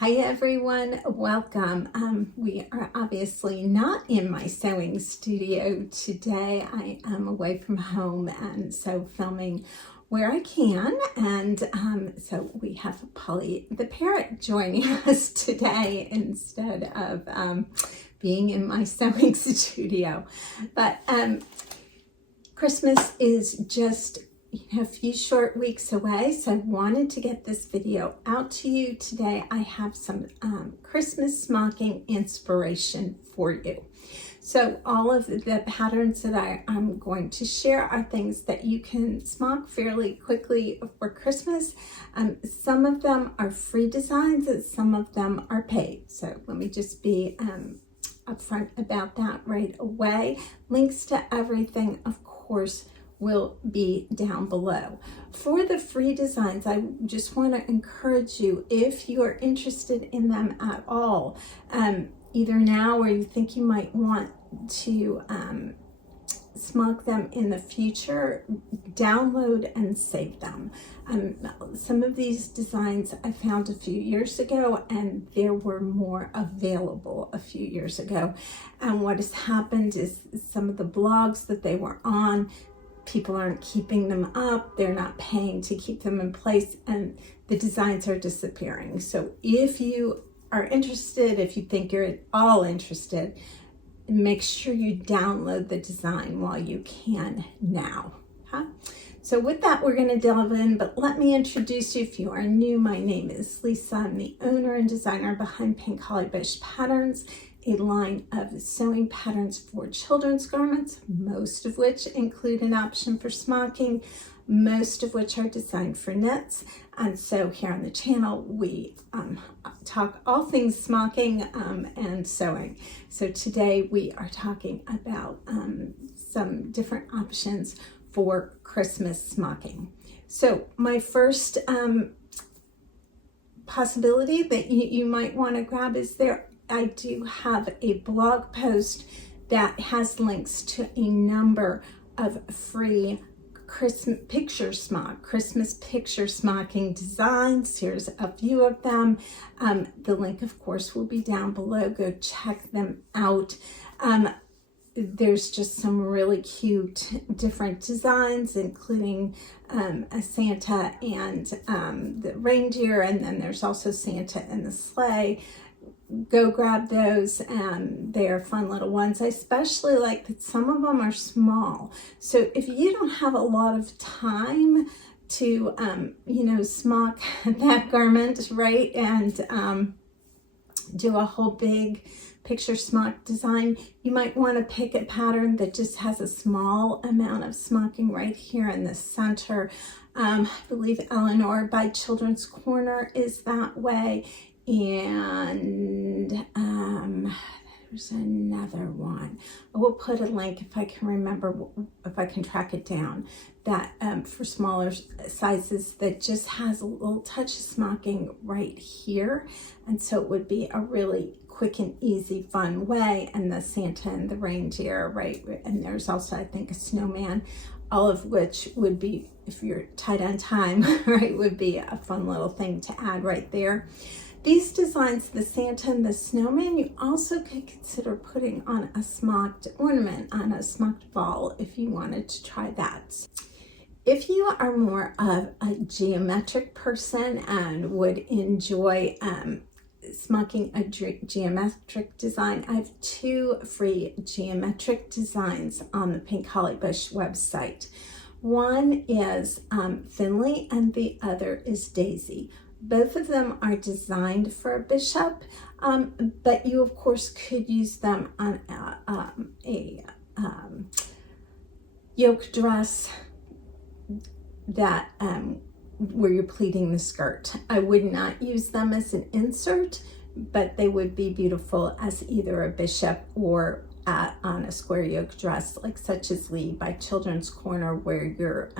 Hi everyone, welcome. We are obviously not in my sewing studio today. I am away from home and so filming where I can, and so we have Polly the parrot joining us today instead of being in my sewing studio. But Christmas is just a few short weeks away, so I wanted to get this video out to you today. I have some Christmas smocking inspiration for you. So all of the patterns that I'm going to share are things that you can smock fairly quickly for Christmas. Some of them are free designs and some of them are paid. So let me just be upfront about that right away. Links to everything, of course, will be down below. For the free designs, I just want to encourage you, if you are interested in them at all, either now or you think you might want to smock them in the future, download and save them. Some of these designs I found a few years ago, and there were more available a few years ago. And what has happened is some of the blogs that they were on, people aren't keeping them up, they're not paying to keep them in place, and the designs are disappearing. So if you are interested, if you think you're at all interested, make sure you download the design while you can now. Huh? So with that, we're going to delve in, but let me introduce you. If you are new, my name is Lisa. I'm the owner and designer behind Pink Holly Bush Patterns, a line of sewing patterns for children's garments, most of which include an option for smocking, most of which are designed for knits. And so here on the channel, we talk all things smocking and sewing. So today we are talking about some different options for Christmas smocking. So my first possibility that you might want to grab is I do have a blog post that has links to a number of free Christmas picture smocking designs. Here's a few of them. The link, of course, will be down below. Go check them out. There's just some really cute different designs, including a Santa and the reindeer, and then there's also Santa and the sleigh. Go grab those, and they are fun little ones. I especially like that some of them are small. So if you don't have a lot of time to, smock that garment, right, and do a whole big picture smock design, you might want to pick a pattern that just has a small amount of smocking right here in the center. I believe Eleanor by Children's Corner is that way. And there's another one. I will put a link if I can remember, if I can track it down, that for smaller sizes that just has a little touch of smocking right here. And so it would be a really quick and easy, fun way. And the Santa and the reindeer, right? And there's also, I think, a snowman, all of which would be, if you're tight on time, right, would be a fun little thing to add right there. These designs, the Santa and the snowman, you also could consider putting on a smocked ornament, on a smocked ball, if you wanted to try that. If you are more of a geometric person and would enjoy smocking a geometric design, I have two free geometric designs on the Pink Holly Bush website. One is Finley and the other is Daisy. Both of them are designed for a bishop, but you of course could use them on a yoke dress that where you're pleating the skirt. I would not use them as an insert, but they would be beautiful as either a bishop or on a square yoke dress, like such as Lee by Children's Corner, where you're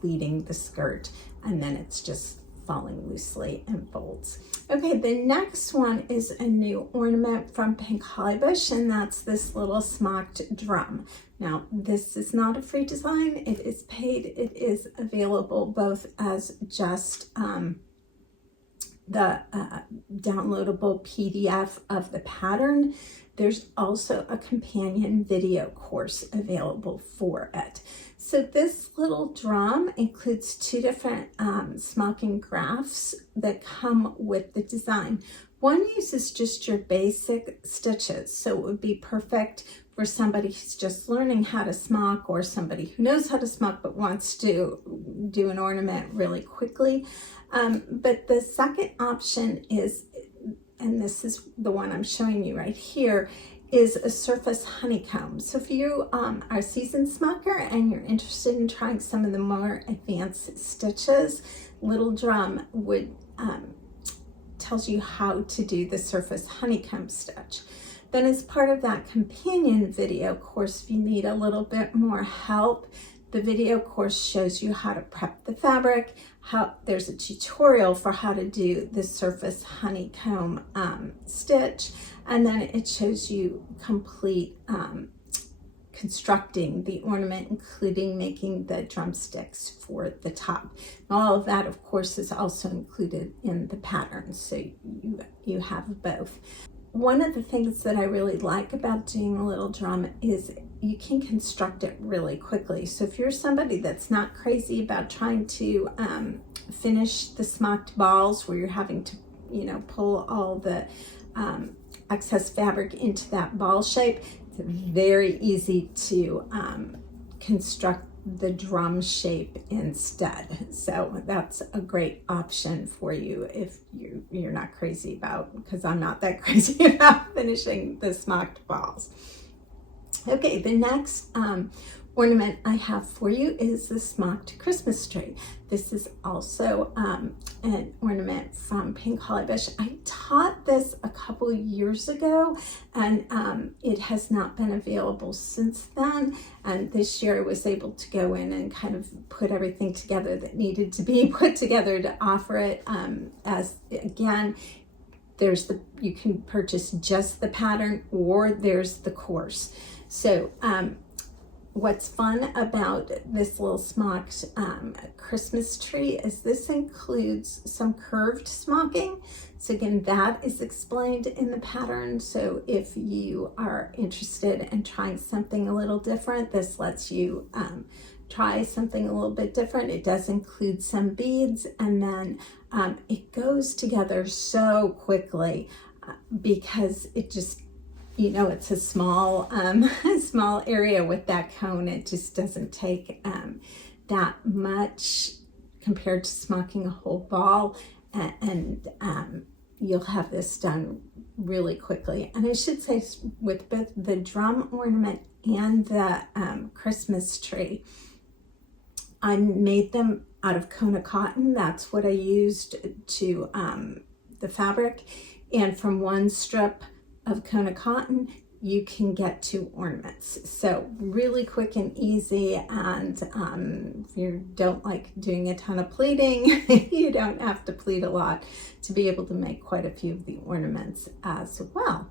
pleating the skirt and then it's just falling loosely in folds. Okay, the next one is a new ornament from Pink Holly Bush, and that's this little smocked drum. Now, this is not a free design. It is paid. It is available both as just the downloadable PDF of the pattern, there's also a companion video course available for it. So this little drum includes 2 different smocking graphs that come with the design. One uses just your basic stitches, so it would be perfect for somebody who's just learning how to smock, or somebody who knows how to smock but wants to do an ornament really quickly. But the second option is, and this is the one I'm showing you right here, is a surface honeycomb. So if you are a seasoned smocker and you're interested in trying some of the more advanced stitches, Little Drum would tells you how to do the surface honeycomb stitch. Then as part of that companion video course, if you need a little bit more help, the video course shows you how to prep the fabric, there's a tutorial for how to do the surface honeycomb stitch, and then it shows you complete constructing the ornament, including making the drumsticks for the top. All of that, of course, is also included in the pattern, so you have both. One of the things that I really like about doing a Little Drum is you can construct it really quickly. So if you're somebody that's not crazy about trying to finish the smocked balls, where you're having to, pull all the excess fabric into that ball shape, it's very easy to construct the drum shape instead. So that's a great option for you if you're not crazy about, because I'm not that crazy about finishing the smocked balls. Okay, the next ornament I have for you is the smocked Christmas tree. This is also an ornament from Pink Hollybush. I taught this a couple years ago, and it has not been available since then. And this year I was able to go in and kind of put everything together that needed to be put together to offer it. As again, you can purchase just the pattern, or there's the course. So what's fun about this little smocked Christmas tree is this includes some curved smocking. So again, that is explained in the pattern. So if you are interested in trying something a little different, this lets you try something a little bit different. It does include some beads, and then it goes together so quickly because it just, it's a small small area with that cone. It just doesn't take that much compared to smocking a whole ball, and you'll have this done really quickly. And I should say, with both the drum ornament and the Christmas tree, I made them out of Kona cotton. That's what I used to the fabric, and from one strip of Kona cotton you can get 2 ornaments. So really quick and easy, and if you don't like doing a ton of pleating, you don't have to pleat a lot to be able to make quite a few of the ornaments as well.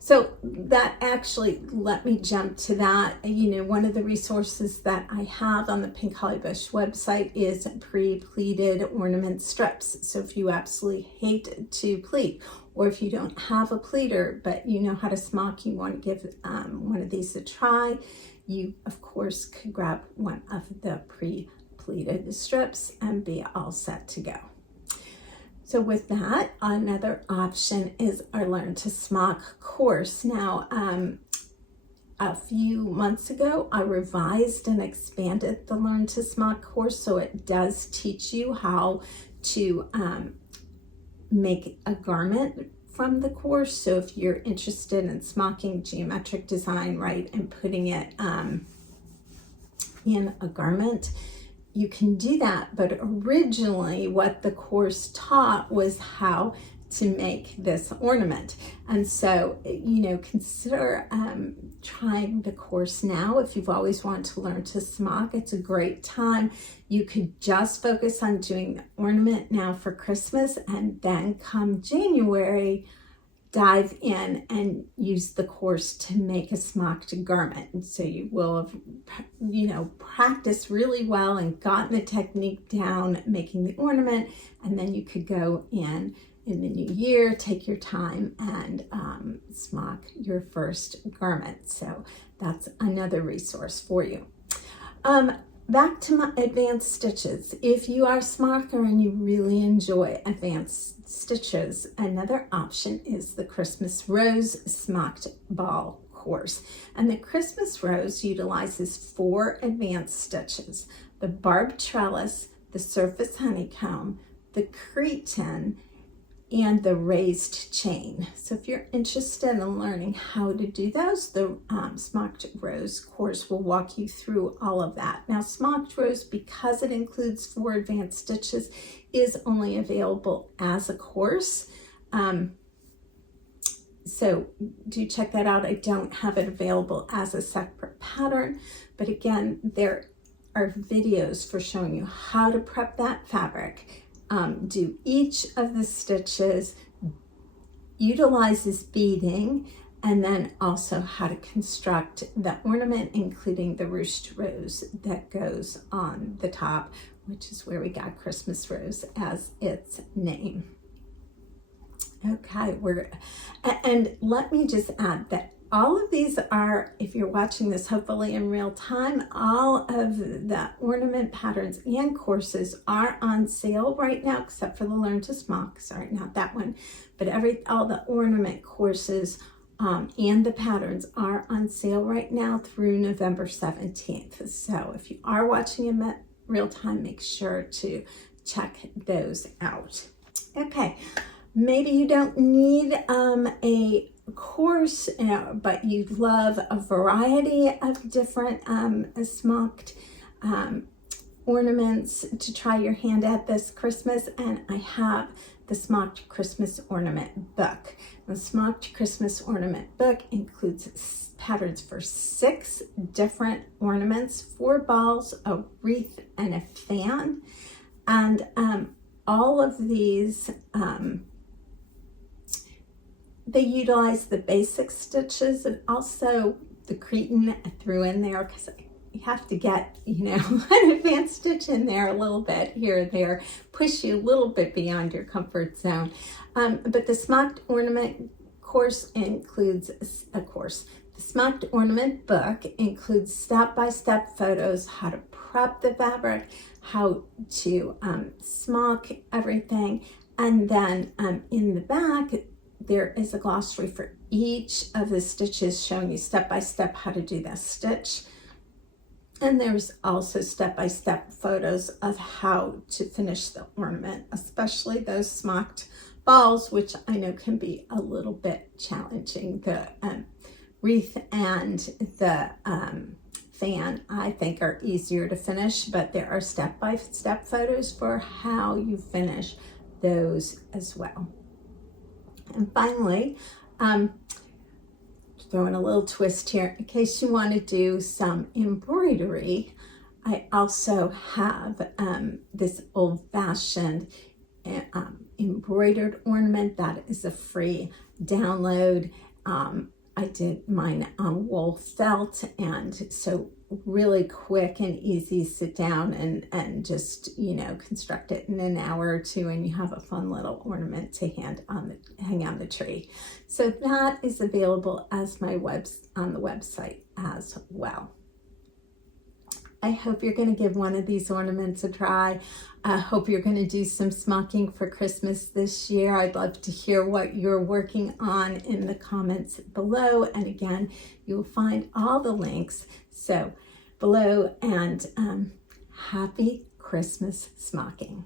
So that actually, let me jump to that. One of the resources that I have on the Pink Hollybush website is pre-pleated ornament strips. So if you absolutely hate to pleat, or if you don't have a pleater but you know how to smock, you want to give one of these a try, you of course could grab one of the pre-pleated strips and be all set to go. So with that, another option is our Learn to Smock course. Now, a few months ago, I revised and expanded the Learn to Smock course, so it does teach you how to make a garment from the course. So if you're interested in smocking geometric design, right, and putting it in a garment, you can do that. But originally what the course taught was how to make this ornament. And so, consider trying the course now. If you've always wanted to learn to smock, it's a great time. You could just focus on doing the ornament now for Christmas, and then come January, dive in and use the course to make a smocked garment. And so you will have, practiced really well and gotten the technique down, making the ornament, and then you could go in the new year, take your time and smock your first garment. So that's another resource for you. Back to my advanced stitches. If you are a smocker and you really enjoy advanced stitches, another option is the Christmas Rose Smocked Ball course. And the Christmas Rose utilizes 4 advanced stitches: the barbed trellis, the surface honeycomb, the cretin, and the raised chain. So if you're interested in learning how to do those, the Smocked Rose course will walk you through all of that. Now, Smocked Rose, because it includes 4 advanced stitches, is only available as a course. So do check that out. I don't have it available as a separate pattern, but again, there are videos for showing you how to prep that fabric, do each of the stitches, utilizes beading, and then also how to construct the ornament, including the ruched rose that goes on the top, which is where we got Christmas Rose as its name. Okay, and let me just add that all of these are, if you're watching this hopefully in real time, all of the ornament patterns and courses are on sale right now, except for the Learn to Smock. Sorry, not that one, but all the ornament courses and the patterns are on sale right now through November 17th. So if you are watching in real time, make sure to check those out. Okay, maybe you don't need a course, but you love a variety of different smocked ornaments to try your hand at this Christmas, and I have the Smocked Christmas Ornament book. The Smocked Christmas Ornament book includes patterns for 6 different ornaments, 4 balls, a wreath, and a fan, and all of these they utilize the basic stitches and also the cretin I threw in there because you have to get, an advanced stitch in there a little bit here or there, push you a little bit beyond your comfort zone. But the Smocked Ornament course includes The Smocked Ornament book includes step-by-step photos, how to prep the fabric, how to smock everything, and then in the back, there is a glossary for each of the stitches showing you step-by-step how to do that stitch. And there's also step-by-step photos of how to finish the ornament, especially those smocked balls, which I know can be a little bit challenging. The wreath and the fan, I think, are easier to finish, but there are step-by-step photos for how you finish those as well. And finally, throwing a little twist here, in case you want to do some embroidery, I also have this old-fashioned embroidered ornament that is a free download. I did mine on wool felt, and so really quick and easy, sit down and just construct it in an hour or 2, and you have a fun little ornament to hang on the tree. So that is available as on the website as well. I hope you're going to give one of these ornaments a try. I hope you're going to do some smocking for Christmas this year. I'd love to hear what you're working on in the comments below. And again, you'll find all the links below, and happy Christmas smocking.